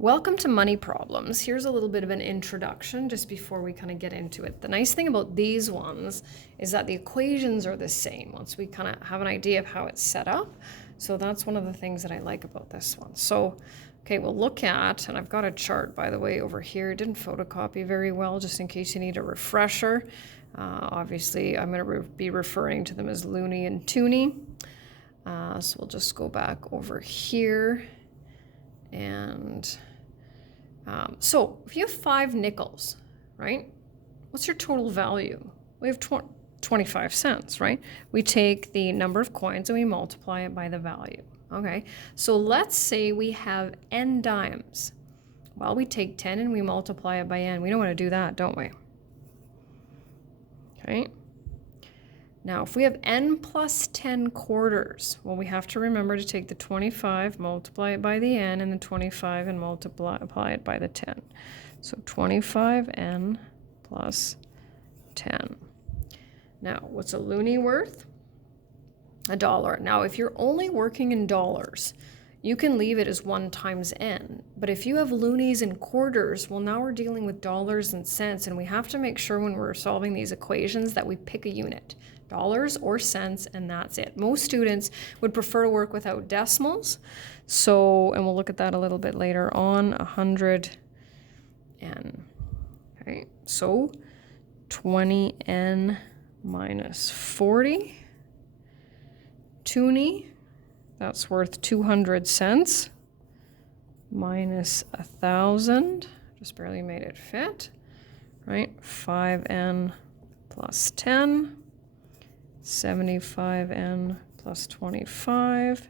Welcome to Money Problems. Here's a little bit of an introduction just before we kind of get into it. The nice thing about these ones is that the equations are the same once we kind of have an idea of how it's set up. So that's one of the things that I like about this one. So, okay, we'll look at, and I've got a chart, by the way, over here. It didn't photocopy very well, just in case you need a refresher. Obviously, I'm going to be referring to them as loony and toony. So we'll just go back over here. And so if you have 5 nickels, right, what's your total value? We have 25 cents, right? We take the number of coins and we multiply it by the value. Okay, so let's say we have n dimes. Well, we take 10 and we multiply it by n. We don't want to do that, don't we? Okay. Now, if we have n plus 10 quarters, well, we have to remember to take the 25, multiply it by the n, and the 25 and apply it by the 10. So 25n plus 10. Now, what's a loonie worth? $1. Now, if you're only working in dollars, you can leave it as 1 times n. But if you have loonies and quarters, well, now we're dealing with dollars and cents, and we have to make sure when we're solving these equations that we pick a unit. Dollars or cents, and that's it. Most students would prefer to work without decimals. So, and we'll look at that a little bit later on, 100 n. Okay, so 20n minus 40. Toonie, that's worth 200 cents minus 1,000. Just barely made it fit, right? 5n plus 10. 75n plus 25,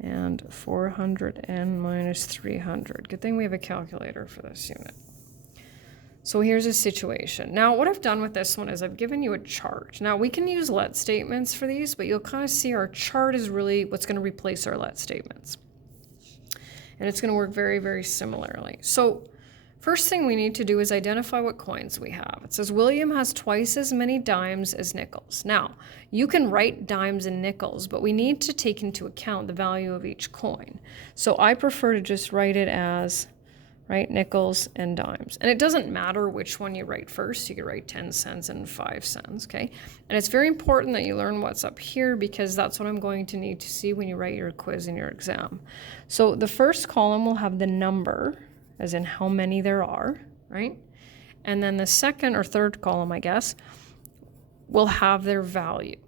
and 400n minus 300. Good thing we have a calculator for this unit. So here's a situation. Now, what I've done with this one is I've given you a chart. Now, we can use let statements for these, but you'll kind of see our chart is really what's going to replace our let statements. And it's going to work very, very similarly. So first thing we need to do is identify what coins we have. It says William has twice as many dimes as nickels. Now, you can write dimes and nickels, but we need to take into account the value of each coin. So I prefer to just write it as, right, nickels and dimes. And it doesn't matter which one you write first. You could write 10 cents and 5 cents, okay? And it's very important that you learn what's up here because that's what I'm going to need to see when you write your quiz in your exam. So the first column will have the number, as in how many there are, right? And then the second or third column, I guess, will have their value,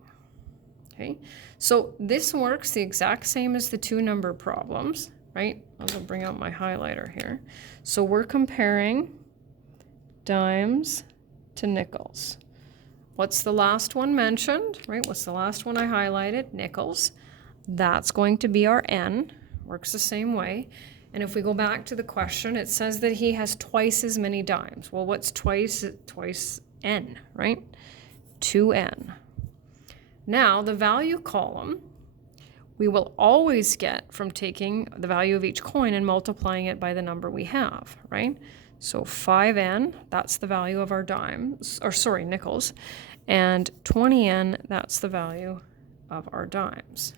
okay? So this works the exact same as the 2 number problems, right? I'll bring out my highlighter here. So we're comparing dimes to nickels. What's the last one mentioned, right? What's the last one I highlighted? Nickels. That's going to be our n, works the same way. And if we go back to the question, it says that he has twice as many dimes. Well, what's twice n, right? 2n. Now, the value column, we will always get from taking the value of each coin and multiplying it by the number we have, right? So 5n, that's the value of our dimes, or sorry, nickels. And 20n, that's the value of our dimes.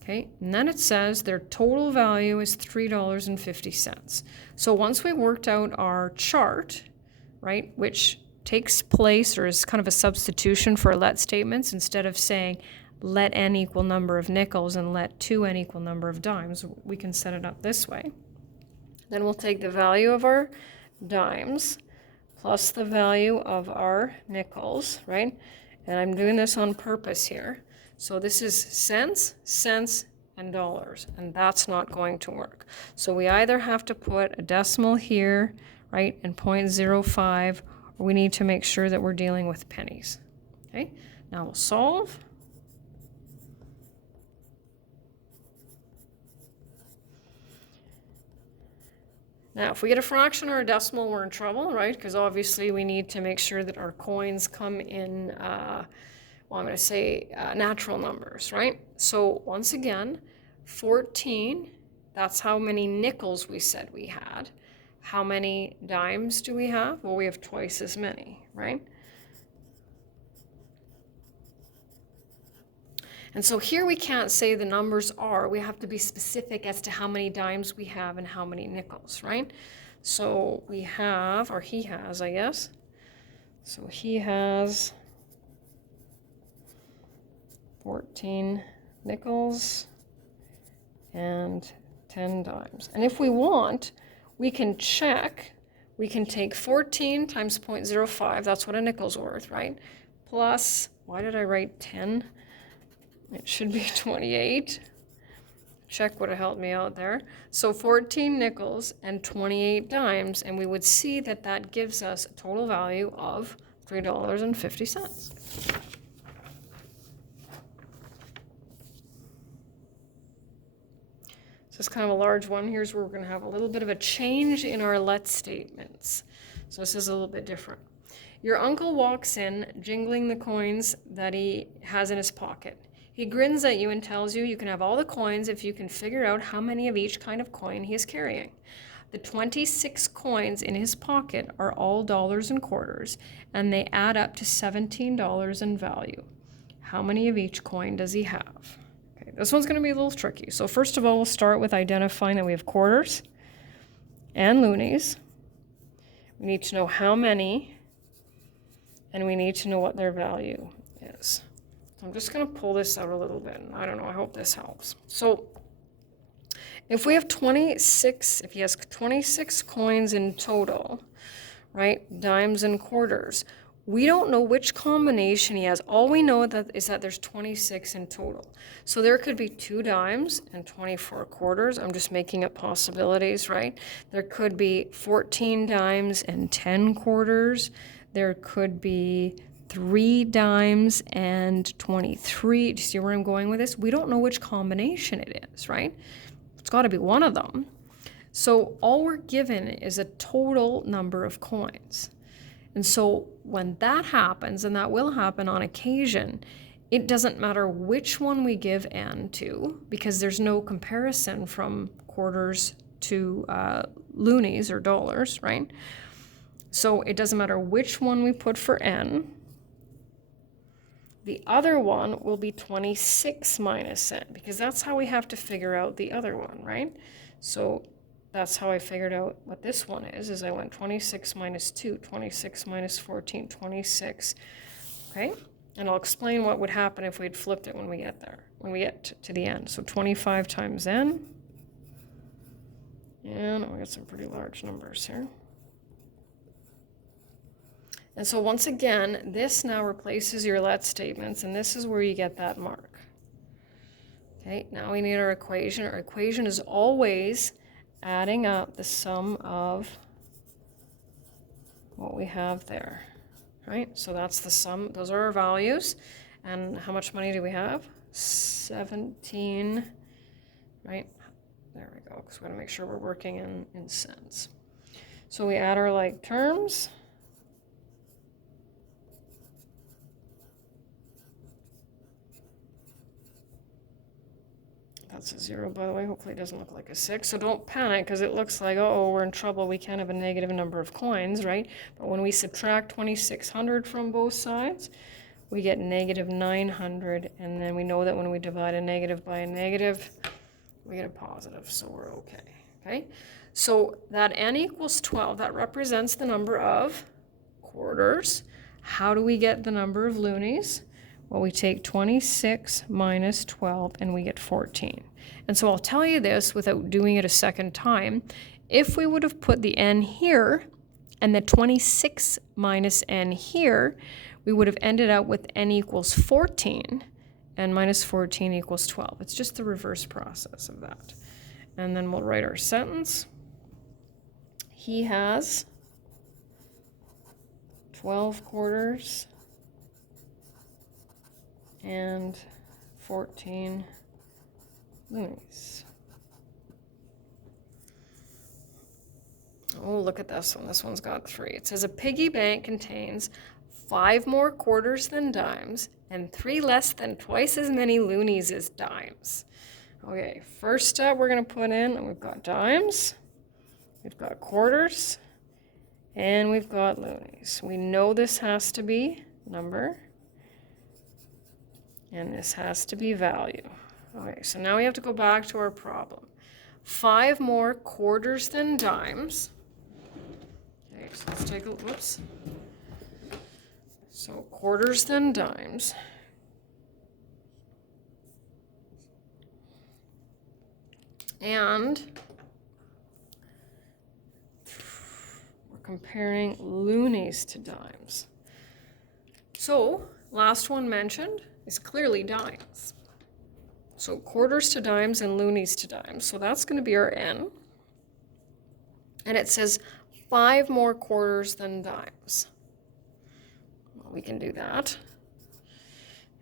Okay, and then it says their total value is $3.50. So once we worked out our chart, right, which takes place or is kind of a substitution for let statements, instead of saying let n equal number of nickels and let 2n equal number of dimes, we can set it up this way. Then we'll take the value of our dimes plus the value of our nickels, right? And I'm doing this on purpose here. So this is cents, and dollars, and that's not going to work. So we either have to put a decimal here, right, and 0.05, or we need to make sure that we're dealing with pennies. Okay, now we'll solve. Now, if we get a fraction or a decimal, we're in trouble, right? Because obviously we need to make sure that our coins come in well, I'm going to say natural numbers, right? So once again, 14, that's how many nickels we said we had. How many dimes do we have? Well, we have twice as many, right? And so here we can't say the numbers are, we have to be specific as to how many dimes we have and how many nickels, right? So we have, or he has, I guess. So he has 14 nickels and 10 dimes. And if we want, we can check, we can take 14 times 0.05, that's what a nickel's worth, right? Plus, why did I write 10? It should be 28. Check would have helped me out there. So 14 nickels and 28 dimes, and we would see that that gives us a total value of $3.50. So it's kind of a large one. Here's where we're going to have a little bit of a change in our let statements. So this is a little bit different. Your uncle walks in, jingling the coins that he has in his pocket. He grins at you and tells you can have all the coins if you can figure out how many of each kind of coin he is carrying. The 26 coins in his pocket are all dollars and quarters, and they add up to $17 in value. How many of each coin does he have? Okay, this one's going to be a little tricky. So first of all, we'll start with identifying that we have quarters and loonies. We need to know how many, and we need to know what their value is. I'm just going to pull this out a little bit. I don't know, I hope this helps. So if we have 26, if he has 26 coins in total, right, dimes and quarters, we don't know which combination he has. All we know is that there's 26 in total. So there could be 2 dimes and 24 quarters. I'm just making up possibilities, right? There could be 14 dimes and 10 quarters. There could be 3 dimes and 23. Do you see where I'm going with this? We don't know which combination it is, right? It's got to be one of them. So all we're given is a total number of coins. And so when that happens, and that will happen on occasion, it doesn't matter which one we give n to, because there's no comparison from quarters to loonies or dollars, right? So it doesn't matter which one we put for n. The other one will be 26 minus n, because that's how we have to figure out the other one, right? So that's how I figured out what this one is I went 26 minus 2, 26 minus 14, 26, okay? And I'll explain what would happen if we'd flipped it when we get there, when we get to the end. So 25 times n, and we got some pretty large numbers here. And so once again, this now replaces your let statements, and this is where you get that mark. Okay, now we need our equation. Our equation is always adding up the sum of what we have there, right? So that's the sum, those are our values. And how much money do we have? 17, right? There we go, because we want to make sure we're working in cents. So we add our like terms. That's a 0, by the way. Hopefully it doesn't look like a 6. So don't panic, because it looks like, oh, we're in trouble. We can't have a negative number of coins, right? But when we subtract 2,600 from both sides, we get negative 900. And then we know that when we divide a negative by a negative, we get a positive. So we're okay. Okay? So that n equals 12, that represents the number of quarters. How do we get the number of loonies? Well, we take 26 minus 12, and we get 14. And so I'll tell you this without doing it a second time. If we would have put the n here and the 26 minus n here, we would have ended up with n equals 14, and minus 14 equals 12. It's just the reverse process of that. And then we'll write our sentence. He has 12 quarters and 14 loonies. Oh, look at this one. This one's got 3. It says a piggy bank contains 5 more quarters than dimes and 3 less than twice as many loonies as dimes. Okay, first step we're going to put in, and we've got dimes, we've got quarters, and we've got loonies. We know this has to be number And this has to be value. Okay, so now we have to go back to our problem. 5 more quarters than dimes. Okay, so let's take a, whoops. So quarters than dimes. And we're comparing loonies to dimes. So last one mentioned is clearly dimes. So quarters to dimes and loonies to dimes. So that's going to be our n. And it says 5 more quarters than dimes. Well, we can do that.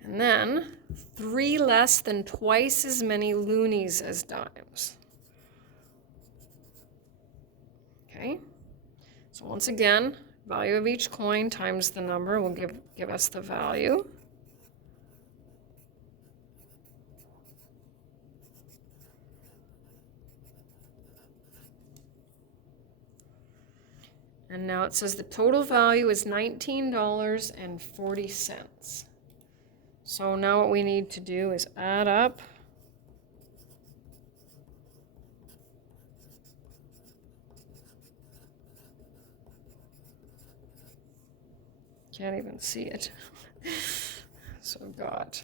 And then 3 less than twice as many loonies as dimes. Okay. So once again, value of each coin times the number will give us the value. And now it says the total value is $19.40. So now what we need to do is add up can't even see it. So I've got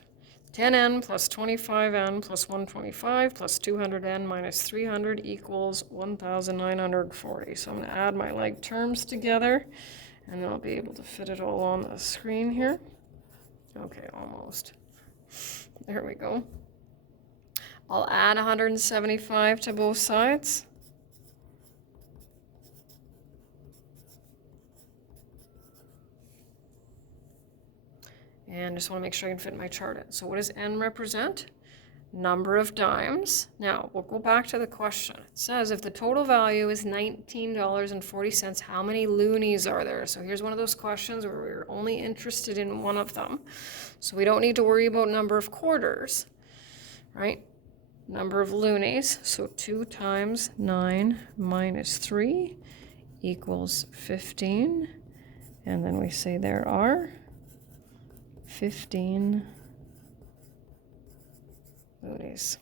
10n plus 25n plus 125 plus 200n minus 300 equals 1,940. So I'm going to add my like terms together, and then I'll be able to fit it all on the screen here. Okay, almost. There we go. I'll add 175 to both sides. And just want to make sure I can fit my chart in. So what does n represent? Number of dimes. Now, we'll go back to the question. It says if the total value is $19.40, how many loonies are there? So here's one of those questions where we're only interested in one of them. So we don't need to worry about number of quarters, right? Number of loonies. So 2 times 9 minus 3 equals 15. And then we say there are 15 loonies.